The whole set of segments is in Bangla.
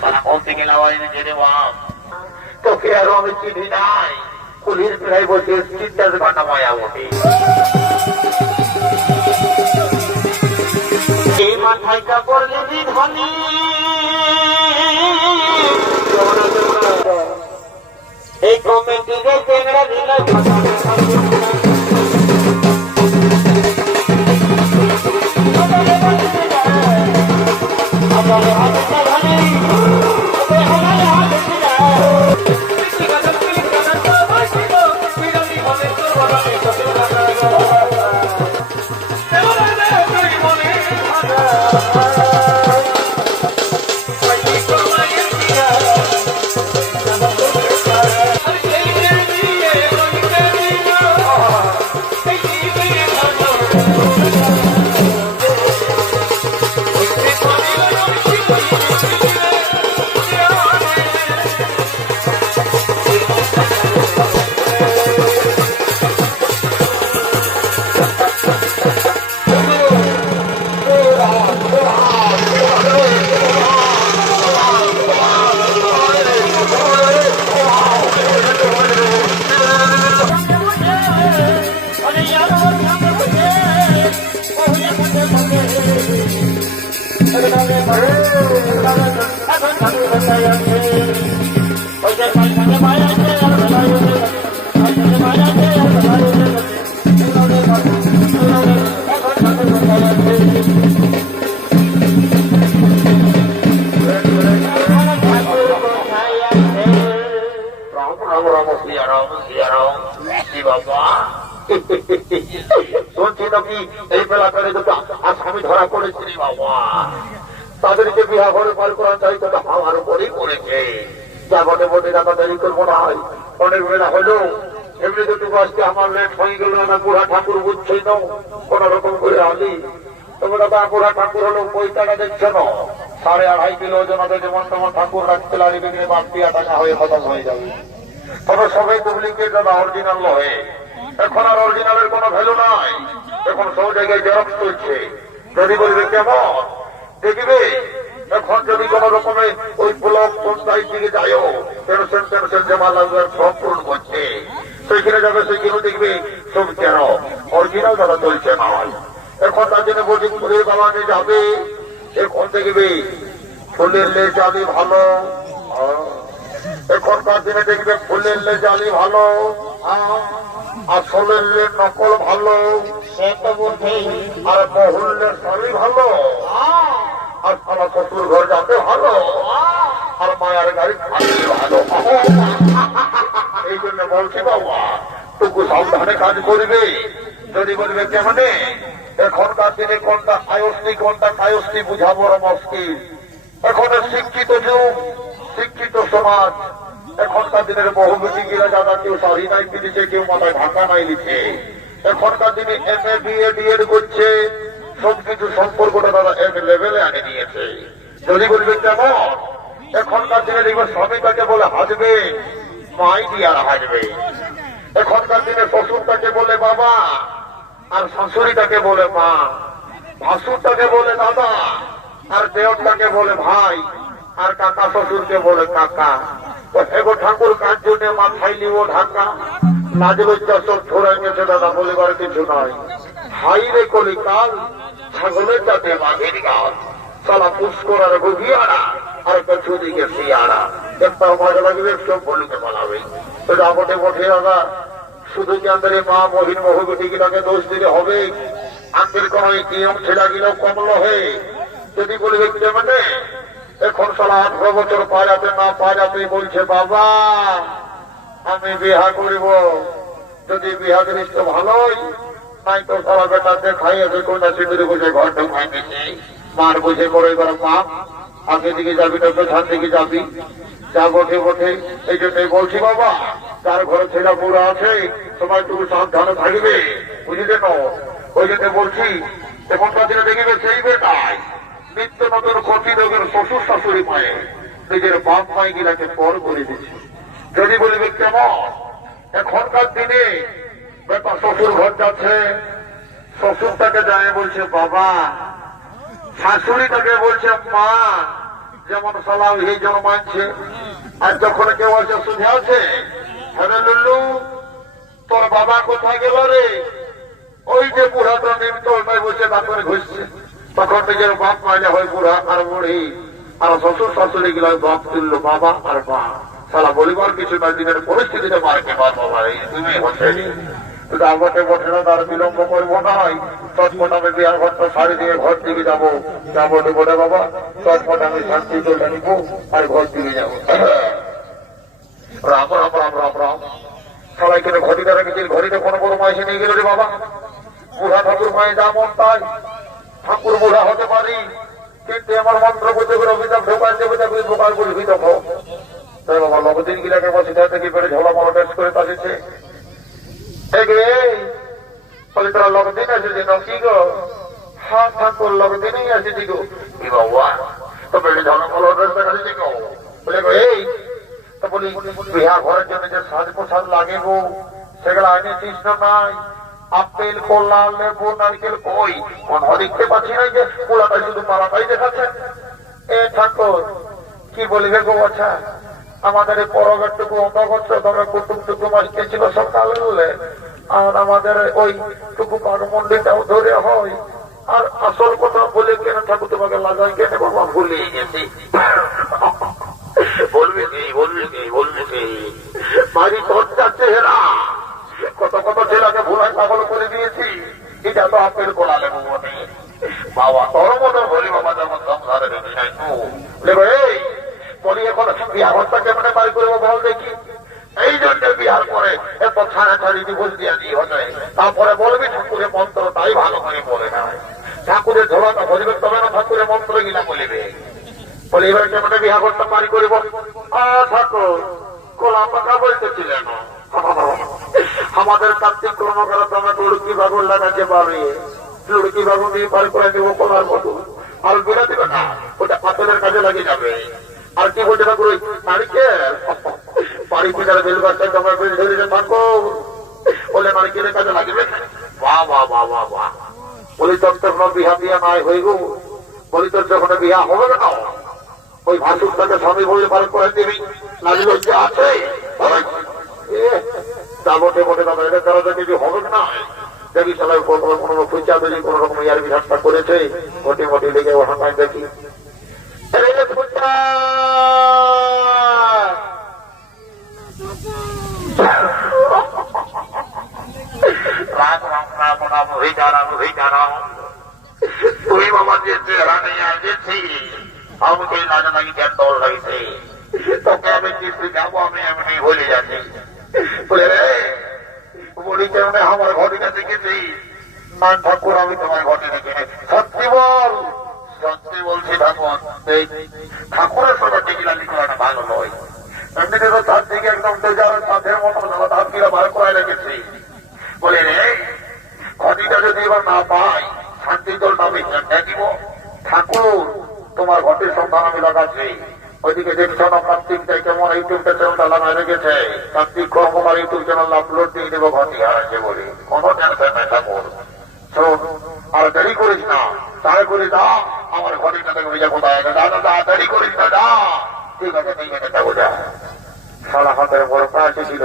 তারা কোন থেকে লাগাই দিচ্ছে রে বাপ? তোকে আরো আমি চিনি নাই। পুলিশ প্রায় বলছে চিন্তার ঘটনা মায়া বটে। এই মাথায় কাপড় যদি ধনী এই কমিটিকে কেন্দ্র দিল শুনছি নাকি এই বেলাকারে আসামি ধরা পড়েছিল বাবা। তাদেরকে বিহা ঘরে পার করা চাই তো আমার উপরেই পড়েছে। যা বটে বটে টাকা দেরি করবো না হয়, অনেক বেলা হলো। এমনি দুটুকু আজকে আমার লেট হয়ে গেল না। বুড়া ঠাকুর বুঝছেই না কোন রকম করে আলি। তবে দাদা বুড়া ঠাকুর হলো পয়সাটা দেখছো না, 2.5 কিলো ওজন হবে। যেমন তেমন ঠাকুর রাখতে লারি বিক্রি বাড়তিয়া টাকা হয়ে খতম হয়ে যাবে। তবে সবাই ডুপ্লিকেট দাদা, অরিজিনাল নয়। এখন আর অরিজিনালের কোনো ভ্যালু নাই। এখন সব জায়গায় জেরক্স চলছে। যদি বলবে কেমন দেখবে, এখন যদি কোন রকমে ওই ব্লক পঞ্চায়েত দিকে যায়ও পেনশন জমা লাগবে সব পূরণ করছে, সেইখানে যাবে সেইখানে দেখবে সব কেন অরিজিনাল দাদা চলছে না। এখন তার জন্য বলছি ঘুরে বাবানে যাবে, এখন দেখবে ফুলের লেজ আলি ভালো। এখনকার দিনে দেখবে ফুলের লেজ আলি ভালো, আসলের লেজ নকল ভালো। সে তো বলছেই। আর বহুলের শাড়ি ভালো, আর আমার শ্বশুর ঘর যাতে ভালো, আর মায়ের গাড়ি ভালো। এই জন্য বলছি বাবা টুকু সাবধানে কাজ করবে। যদি বলবে কেমনে, এখনকার দিনে কোনটা আয়স্তি কোনটা কায়স্তি বুঝা বড় মুশকিল। এখন শিক্ষিত যুগ, শিক্ষিত সমাজ। এখনকার দিনের বহু বেটিরা যারা কেউ শাড়ি নাই পিঁধেছে, কেউ মাথায় ঢাকা নাই লিখে। এখনকার দিনে MA BA DED করছে, সবকিছু সম্পর্কটা তারা এক লেভেলে আনে নিয়েছে। যদি বলবে কেমন, এখনকার দিনে দেখবে স্বামীটাকে বলে হাসবে, মাই দিয়ার হাসবে। এখনকার দিনে শ্বশুরটাকে বলে বাবা, আর শাশুড়িটাকে বলে মা, ভাসুরটাকে বলে দাদা, আর দেওরটাকে বলে ভাই, আর কাকা শ্বশুরকে বলে কাকা। এগো ঠাকুর কার জন্য মাথায় নিব ঢাকা, লাজ লজ্জা সব ছড়ে গেছে দাদা, বলিবার কিছু নয়। হাই রে কলিকাল, ছাগলের যাতে বাঘের গাল, সালা পুষ্কর আর গভিয়ারা, আর পেছু দিকে শিয়ারা। একটা মজা লাগবে, সব বলুকে বলাবে। তো যা বটে বটে দাদা, শুধু কি আমাদের মা মহিন বহু বেটি গুলাকে দোষ দিলে হবে? আমাদের কোন নিয়ম ছেলা গেলেও কমল হয়ে যদি বলবে মানে এখন সালা 18 বছর পাওয়া না পাওয়াতে বলছে বাবা আমি বিহা করিব। যদি বিহা করিস তো ভালোই, নাই তো সারা বেটা দেখাইয়াছে কোনটা সিঁদুরে বসে ঘর ঢুকাই দিচ্ছে। মার বুঝে করে এবার পাপ, আগে দিকে যাবি না পেছন দিকে যাবি। যা বটে বটে, এই জন্যই বলছি বাবা, যার ঘরে ছেলে পুরো আছে তোমার একটু সাবধানে থাকবে, বুঝলে না? ওই জন্য বলছি এখনকার দিনে দেখবে সেই বেটাই নিত্য নতুন ক্ষতি রোগের শ্বশুর শাশুড়ি পায়ে নিজের বাপ মাই গিলাকে পর করে দিচ্ছে। যদি বলবে কেমন, এখনকার দিনে বেটা শ্বশুর ঘর যাচ্ছে, শ্বশুর তাকে যায় বলছে বাবা, শাশুড়ি তাকে বলছে মা, যেমন সালাম এই জন্মাচ্ছে। আর যখন কেউ আছে শুধু আছে, হ্যাঁ লুল্লু তোর বাবা কোথায় গেল রে? ওই যে বুড়াটা নিমতলটায় বসে তারপরে ঘুরছে। তখন নিজের বাপ মাইলে হয় বুড়া আর বুড়ি, আর শ্বশুর শাশুড়ি গুলো বাপ তুললো বাবা আর মা। সালা বলিবার কিছু না, দিনের পরিস্থিতিটা মারকে পারবো ভাই, তুমি হচ্ছে কিন্তু আমাকে বসে না, তার বিলম্ব করবো না। চটপট আমি বিয়ার ঘরটা শাড়ি দিয়ে ঘর দিকে যাবো। যাবো নেবো না বাবা, চটপট আমি শান্তি চলে নিবো আর ঘর দিকে যাবো। রাম রাম রাম রাম রাম। সবাই কেন ঘটিটা রেখেছিল? ঘড়িতে কোনো বড় মাইসে নিয়ে গেল রে বাবা। বুড়া ঠাকুর মায়ে যেমন তাই, ঠাকুর বুড়া হতে পারি, কিন্তু আমার মন্ত্র করতে করে অভিযোগ ঢোকার দেবে, তাকে ঢোকার করে ভিতক হোক। তাই বাবা লগদিন গিলাকে বসে থেকে পেরে ঝোলা মলো টেস্ট করে তাসিছে। বলে তোরা লগদিন এসেছি কি গো? হ্যাঁ ঠাকুর লগদিনই এসেছি গো। কি বাবা তো পেরে ঝোলা মলো টেস্ট করে গো? বলে গো এই তো বলি বিহা ঘরের জন্য যে সাজ পোশাক লাগে গো, সেগুলো এনেছিস না? নাই। আপেল, কলা, লেবু, নারকেল কই কোন দেখতে পাচ্ছি না, যে পোলাটা শুধু মালাটাই দেখাচ্ছে। এ ঠাকুর কি বলিবে গো? আচ্ছা আমাদের এই পরগটুকু অঙ্গ করছো, তোমরা কুটুমটুকু মাসতে ছিল সকালে, আর আমাদের ওই টুকু পাগমন্ডিটাও ধরে হয়। আর আসল কথা বলে কেন ঠাকুর তোমাকে লাগাই কেন বাবা? ভুলে গেছি। বলবি কি বলবি কি বলবি কি? বাড়ি তোরটা চেহারা কত কত ছেলেকে ভুলাই পাগল করে দিয়েছি। এটা তো আপেল কোলা লেবু বটে বাবা, তোর মতো বলি বাবা যখন সংসারে দেখি নাই তো লেবো। এই বলি এখন বিহারটা কেমন বাড়ি করবো বল দেখি। এই জন্য বিহার করে এত ছাড়াছাড়ি ডিভোর্স দিয়ে দিয়ে হতে, তারপরে বলবি ঠাকুরের মন্ত্র তাই ভালো করে বলে না। ঠাকুরের ঝোলাটা বলিবে তবে না ঠাকুরের মন্ত্র গিলা বলিবে। বলে এবার কেমন বিহা করতে পারি করিব? ঠাকুর কোলা পাকা বলতেছিলেন আমাদের কার্তিক কর্মকার তোমরা লুড়কি বাগুন লাগাতে পারবে, লুড়কি বাগুন দিয়ে পার করে দেবো কোলার মতো। আর বেড়া দেবে না, ওটা পাথরের কাজে লাগিয়ে যাবে। আর কি বলছে ঠাকুর? ওই নারিকেল বাড়ি পিতার বেল গাছটা তোমরা বেল ধরে থাকো, বলে নারিকেলের কাজে লাগিবে। বাহ বাহ বাহ বাহ বাহ। বলি তোর তো কোনো বিহা বিয়া নাই হয়ে গো। বলি তোর যখন বিহা হবে না, ওই ভাসুরটাকে স্বামী বলে পালন করে দিবি, নারী লজ্জা আছে বটে বটে দাদা। এটা তারা কিছু হবে না, দেখি সবাই কোনো ফুচা তৈরি কোন রকম ইয়ার বিধানটা করেছে, ঘটি মটি লেগে ওখানে দেখি। রাম রাম রাম রাম হইতারাম হইতারাম। তুই বাবা যে চেহারা নিয়ে আসেছি, আমাকে লাগে নাকি কেন দল লাগছে, তোকে আমি কিছু যাবো, আমি এমনি ভুলে যাচ্ছি। বলে রে বলি কেমন আমার ঘটিটা দেখেছি? না ঠাকুর আমি তোমার ঘটে দেখে। সত্যি বল? সত্যি বলছি ঠাকুর। ঠাকুরের সঙ্গে টিকিলালি করাটা ভালো নয়। এমনিতে তো তার দিকে একদম বেজার সাথের মতো তার কিরা বার করে রেখেছি। বলে রে ঘটিটা যদি এবার না পাই, শান্তি জল আমি দিব। ঠাকুর তোমার ঘটের সন্ধান আমি লাগাচ্ছি। ওইদিকে দেখছো না কার্তিকটাই কেমন ইউটিউবটা চ্যানেলটা লাগাই রেখেছে। কার্তিক আমার ইউটিউব চ্যানেল আপলোড দিয়ে দেবো, ঘটি হারাচ্ছে বলে কোনো টেনশন নাই ঠাকুর। শোন আর দেরি করিস না, তাই করে যা আমার ঘটিটা দেখবি যে কোথায় দেরি করিস না, যা। ঠিক আছে ঠিক আছে যাবো যা। সালা হাতের বড়টা এসেছিল,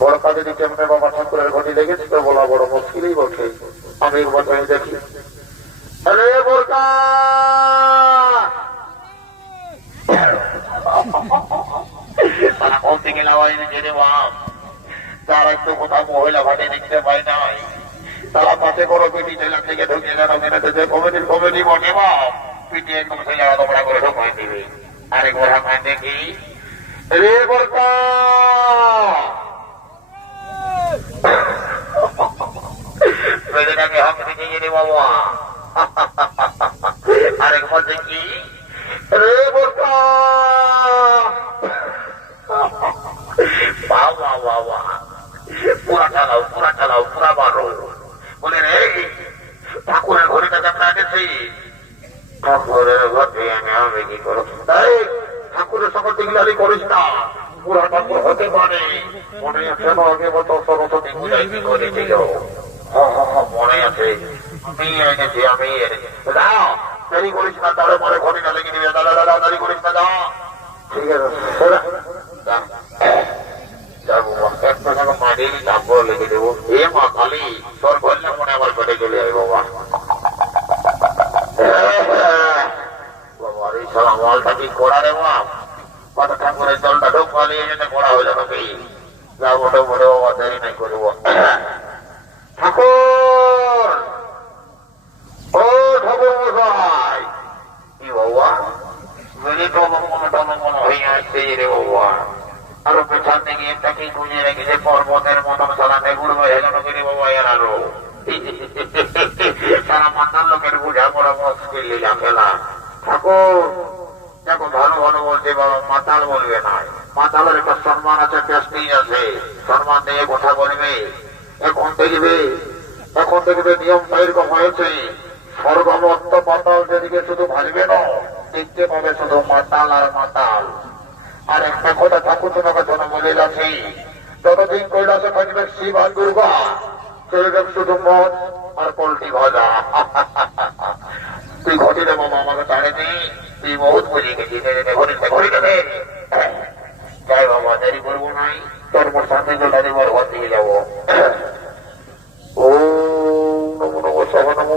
বড়টা যদি কেমনে বাবা ঠাকুরের ঘটি লেগেছে তো বলা বড় মুশকিলই বটে। আমি একবার দেখি। আরে বড়টা তারা কোন থেকে লাগাই জেনে বাপ, তার একটু কোথাও মহিলা ভাটে দেখতে পাই নাই, তারা পাশে কোনো পিটি ছেলে থেকে ঢুকে গেল মেনেছে কমিটির কমিটি বটে বাপ, পিটি একদম সেই জায়গা তোমরা করে ঢোকাই দিবে। আরে গোড়া খান দেখি। রে বর্তা মেয়েটাকে হাত থেকে গেলে বাবা। আরেক বলছে কি? রে বর্তা বাবা বাবা পুরা চালাও পুরা চালাও পুরা বারো। বলে রে ঠাকুরের ঘড়িটা কেমন এনেছি? ঠাকুরের ঘরে আমি কি করো? ঠাকুরের সকল টিগলালি করিস না, পুরা ঠাকুর হতে পারে। মনে আছে না আগে মতো সরস্বতী পূজায় কি করেছিল? মনে আছে আছে, আমি এনেছি, আমি এনেছি। দাও, দেরি করিস না, তাহলে পরে ঘটিটা লেগে দিবে। দাদা দাদা দেরি করিস না, দাও। ঠিক আছে, যাবো একটা টাকা মারিয়ে তারপর লেগে দেবো। এ মা খালি তোর বললে মনে আবার পেটে চলে যাবে বাবা। বাবার এই সব আমলটা কি করা রে বাপ? কত ঠাকুরের জলটা ঢোক পালিয়ে যেতে করা হয়ে যাবে কি? যাবো বলে বাবা, দেরি নাই করবো। ঠাকুর, ও ঠাকুর মশাই, কি বাবা মেরে টলমন হয়ে আসছে রে বাবা। আরো পেছন দিকে একটা কি খুঁজে রেখেছে পর্বতের মতন সারা নেগুড় হয়ে গেল কে বাবা। এর আরো সারা মাতার লোকের বুঝা পড়া মুশকিল লীলা খেলা। ঠাকুর দেখো, ভালো ভালো বলছে বাবা, মাতাল বলবে না। মাতালের একটা সম্মান আছে, প্রেস্টিজ আছে, সম্মান দিয়ে কথা বলবে। এখন দেখবে নিয়মটা এরকম হয়েছে, স্বর্গমত্ত মাতাল যেদিকে শুধু ভাববে না, দেখতে পাবে শুধু মাতাল আর মাতাল। আর একটা কথা ঠাকুর তোমাকে জন্য বলে যাচ্ছি, যতদিন কৈলাসে থাকবে শিব আর দুর্গা, চলবে শুধু মদ আর পোল্ট্রি ভাজা। তুই ঘটি রে বাবা, আমাকে জানেনি, তুই বহুত বুঝিয়ে গেছিস। ঘড়ি দেবে, যাই বাবা, দেরি করবো নাই, তোর মোট শান্তি জলটা দেবো, ঘর দিয়ে যাবো। ও নমো নমো সব নমো,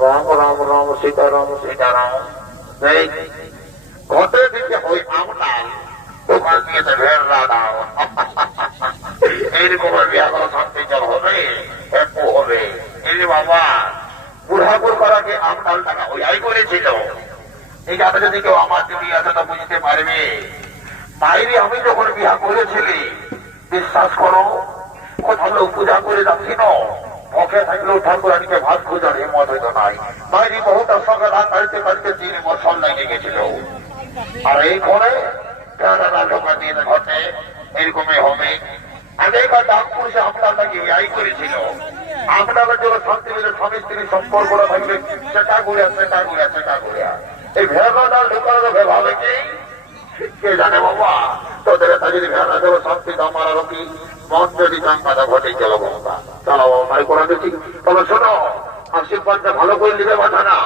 রাম রাম রাম সীতারাম সীতারাম। ঘটের দিকে ওই আমলাল দোকান দিয়েছে ভেড়া দাও। এইরকম বিয়া করা শান্তি জল হবে, একটু হবে। এই বাবা বুড়াপুর করাকে আমলাল টাকা ওই আই করেছিল। এই গাতে যদি কেউ আমার জড়িয়ে আছে তো বুঝতে পারবে। বাইরে আমি যখন বিয়া করেছিলি, বিশ্বাস করো, কোথাও লোক পূজা করে যাচ্ছি না, মুখে থাকলেও ঠাকুরানিকে ভাত খোঁজার হিম্মত হইতো নাই। বাইরে বহুটার সঙ্গে রাত কাটতে কাটতে 3 বছর লেগে গেছিল। আর এই করে ঢোকা দিয়ে ঘটে এরকমই হবে। আগেকার ডাক পুরুষে আপনাকে আই করেছিল, আপনাদের জন্য শান্তি মিলে স্বামী স্ত্রী সম্পর্কটা থাকবে। সেটা ঘুরিয়া এই ভেড়া ডাল ঢোকার ভাবে কি কে জানে বাবা। তোদের যদি ভেড়া দেবো শান্তি আমার আরো কি মন যদি কাঙ্কাটা ঘটে গেল বাবা। চলো বাবা, তাই করা দেখি। তবে শোনো, আশীর্বাদটা ভালো করে নিবে বাধা না।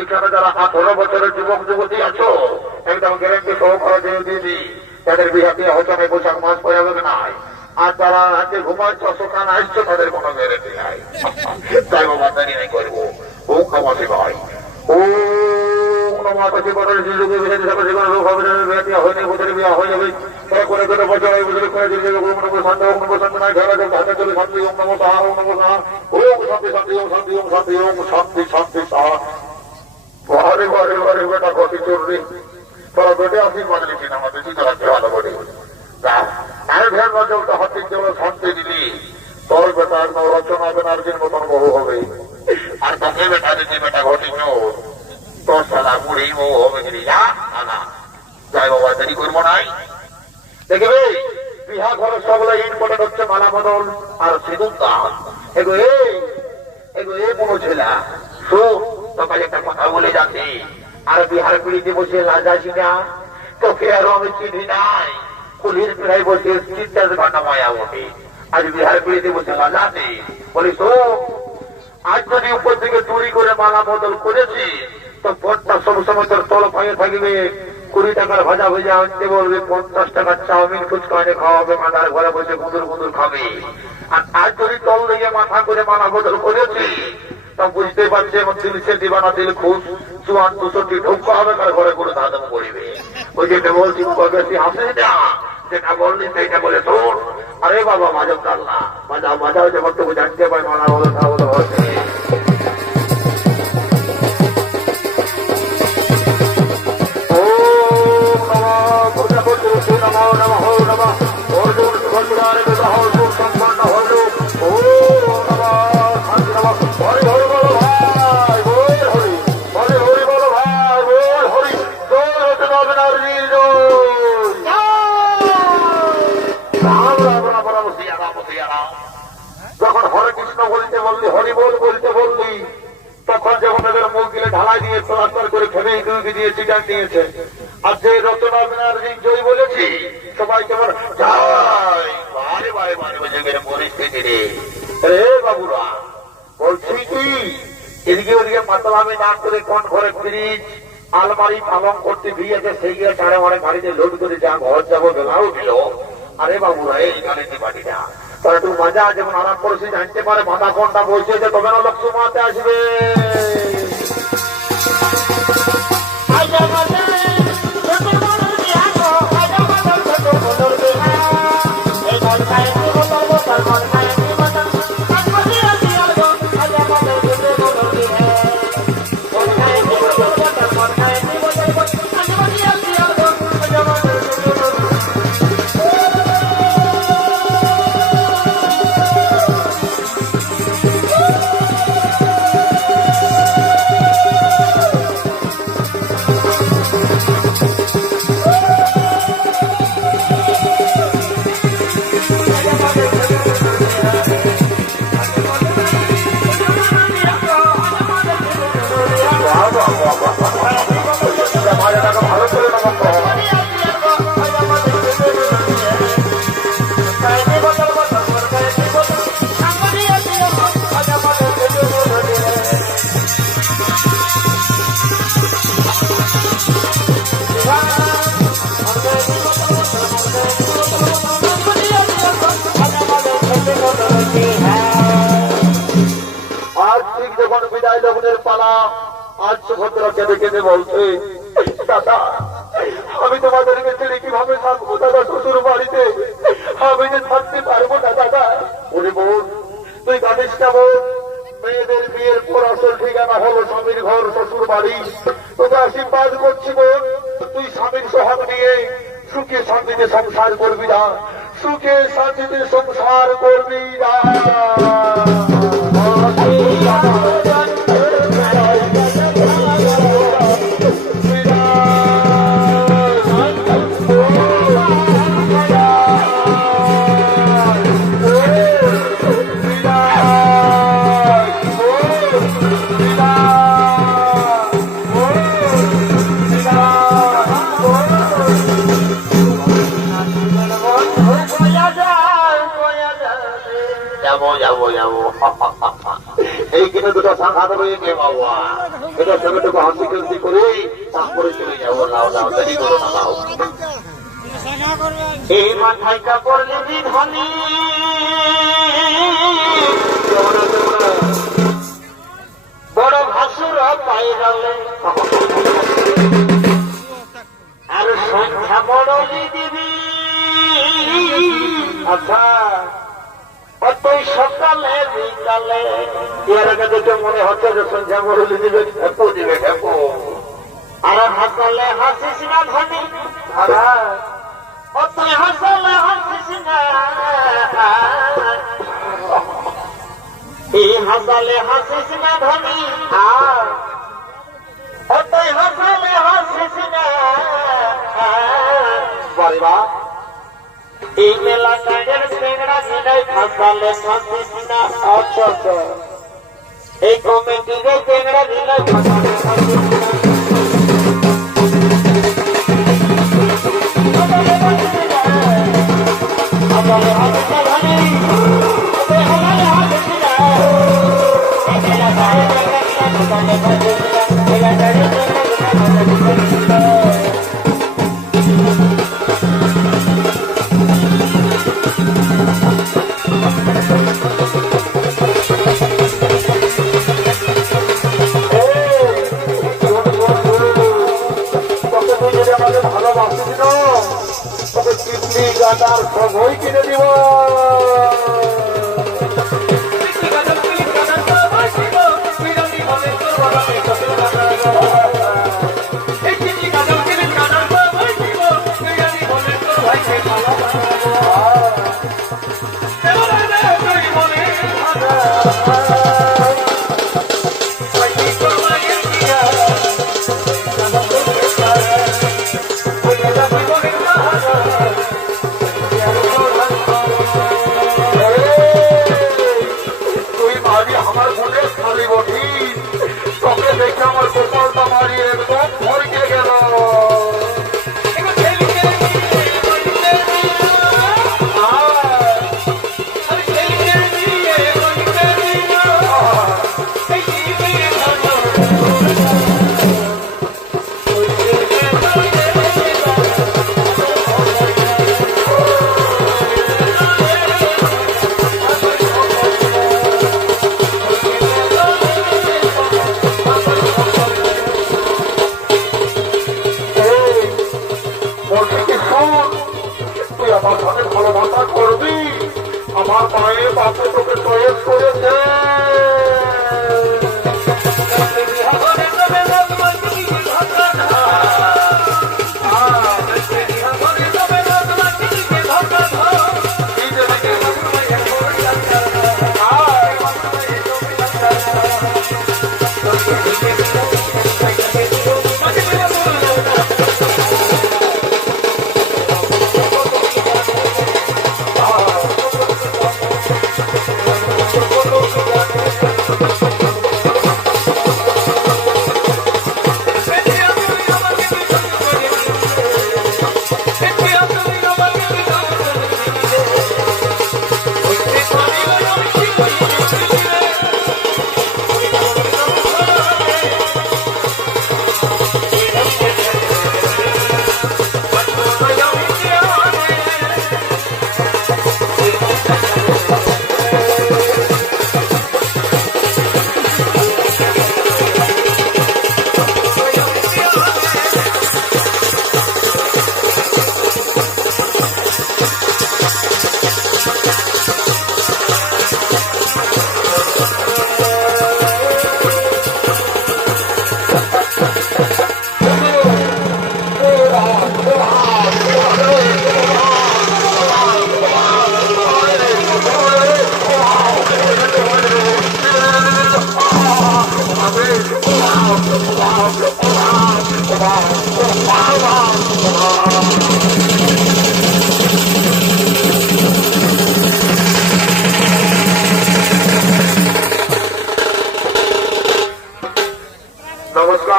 এখানে যারা 18 বছরের যুবক যুবতী আছো, একদম গ্যারেন্টি সহকারে দিয়ে দিই, তাদের বিয়ে দিয়ে হয়তো আমি পোশাক মাস পরে যাবে না। আর যারা হাতে ঘুমাচ্ছ, সকাল আসছো, তাদের কোনো গ্যারেন্টি নাই। তাই বাবা দেরি নাই করবো। ও কামাসি ভাই, ও নমাসি বছরের যুগে বিয়ে হিসাবে যে কোনো রোগ হবে না, বিয়ে হয়নি, বছরে বিয়ে হয়ে যাবে। তারা করে বছর এই বছরে করে দিলে শান্তি ওম নমো শান্তি নাই ঘরে হাতে চলে শান্তি ওম নমো সাহা ওম নমো সাহা ওম শান্তি শান্তি ওম শান্তি ওম শান্তি ওম শান্তি শান্তি সাহা। ঘরে ঘরে ঘরে বেটা ঘটি চলবে, তোরা বেটে আশীর্বাদ লিখি না আমাদের চিন্তা রাখতে ভালো করে। আর ভেড় নজলটা হাতে যেমন শান্তি দিলি, তোর বেটা একদম রচনা বেনার্জির মতন বহু হবে। আর তোকে বেটা দিদি বেটা ঘটি চোর, তোর সালা বুড়ি বউ হবে কিনি। যা না, যাই বাবা, দেরি করবো নাই। দেখবে বিহা ঘরে সবগুলো ইম্পর্টেন্ট হচ্ছে মালা বদল আর সিঁদুর দান। এগো এ কোনো ছেলা শোন, তোকে একটা কথা বলে যাচ্ছি। আর বিহার পিড়িতে বসে লাজাছি না, তোকে আরো আমি চিনি নাই। পুলিশ পিড়াই বসে চিন্তার ঘটনা মায়া ওঠে। আজ বিহার পিড়িতে বসে লাজাতে বলি, শোন, আজ যদি উপর থেকে চুরি করে মালা বদল করেছি, তো ভোটটা সবসময় তোর তল পায়ে থাকবে। 20 টাকার ভাজা ভেজা আনতে বলবে, 50 টাকার চাউমিন ফুচকা এনে খাওয়াবে, মাথার ঘরে বসে গুঁদুর খাবে। আর আজ যদি তল দিয়ে মাথা করে মালা বদল করেছি, তা বুঝতে পারছে এবং দিল সে দিবানা দিল খুশ 54-62 ঢুকা হবে, তার ঘরে করে ধাদম করিবে। ওই যেটা বলছি বেশি হাসিস না, যেটা বললি সেইটা বলে তোর। আরে বাবা মাজাব ডাল না, বাজাও যে বক্তব্য জানতে পারে মালা বদল তা বদল হচ্ছে। যখন হরে কৃষ্ণ বলতে বললি, হরিবোল বলতে বললি, তখন যখন এদের মুখ গিলে ঢালাই দিয়ে প্লাস্টার করে খেলে দুই দিয়ে চিটান দিয়েছে। আর যে রচনা ব্যানার্জি জয় বলেছি, সবাই কেমন যাই বারে বারে বারে যুগের পরিস্থিতি রে বাবুরা। বলছি কি এদিকে ওদিকে মাতলামি না করে কোন ঘরে ফ্রিজ আলমারি পালং করতে দিয়েছে সেই গিয়ে চারে মারে গাড়িতে লোড করে যা ঘর যাবো বেলাও দিল। আরে বাবুরা এই গাড়িতে পারি না তার একটু মজা যেমন আরাম করেছি জানতে পারে মাথা কোনটা বলছে যে তবে না লোক মাতে আসবে। আজ সুভদ্রাকে দেখে বলছে দাদা আমি তোমাদেরকে ছেড়ে কিভাবে থাকবো দাদা শ্বশুর বাড়িতে আমি যে থাকতে পারবো না দাদা। বলে বোন তুই জানিস না বোন মেয়েদের বিয়ের পর আসল ঠিকানা হলো স্বামীর ঘর শ্বশুর বাড়ি। তোকে আশীর্বাদ করছি বোন তুই স্বামীর সোহাগ নিয়ে সুখে শান্তিতে সংসার করবি না, সুখে শান্তিতে সংসার করবি না। এইখানে দুটো শাখা রয়েছে বাবা, এটার সঙ্গে একটু হাসি খেলতি করে তারপরে চলে যাবো। লাও লাও দেরি করো না লাও। এই মাথায় কাপড় লেবি ধনী বড় ভাসুর পায়ে গেলে আর সংখ্যা বড় দিবি। আচ্ছা তুই সকালে বিকালে এর আগে দেখে মনে হচ্ছে যে সন্ধ্যা মরলি দিবে ঠেপো দিবে ঠেপো। আর হাসালে হাসিস না ধনী তুই হাসালে হাসিস না এই হাসালে হাসিস না ধনী তুই হাসালে হাসিস না বাবা। এই মেলা কাজের সেংড়া মিলাই ফাঁসালে শান্তিস না। আচ্ছা আচ্ছা এই কমিটির সেংড়া মিলাই ফাঁসালে শান্তিস না। ভালোবাসিস তোকে চিমনি গাঁদার সবই কিনে দিব।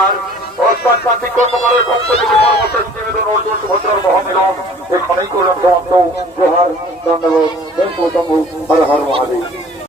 জোহার অস্তাদ কান্তি কর্মকারের পক্ষ থেকে সর্বশেষ নিবেদন অর্জুন সুভদ্রার মহামিলন এখানেই করলাম সমাপ্ত। জোহার, ধন্যবাদ।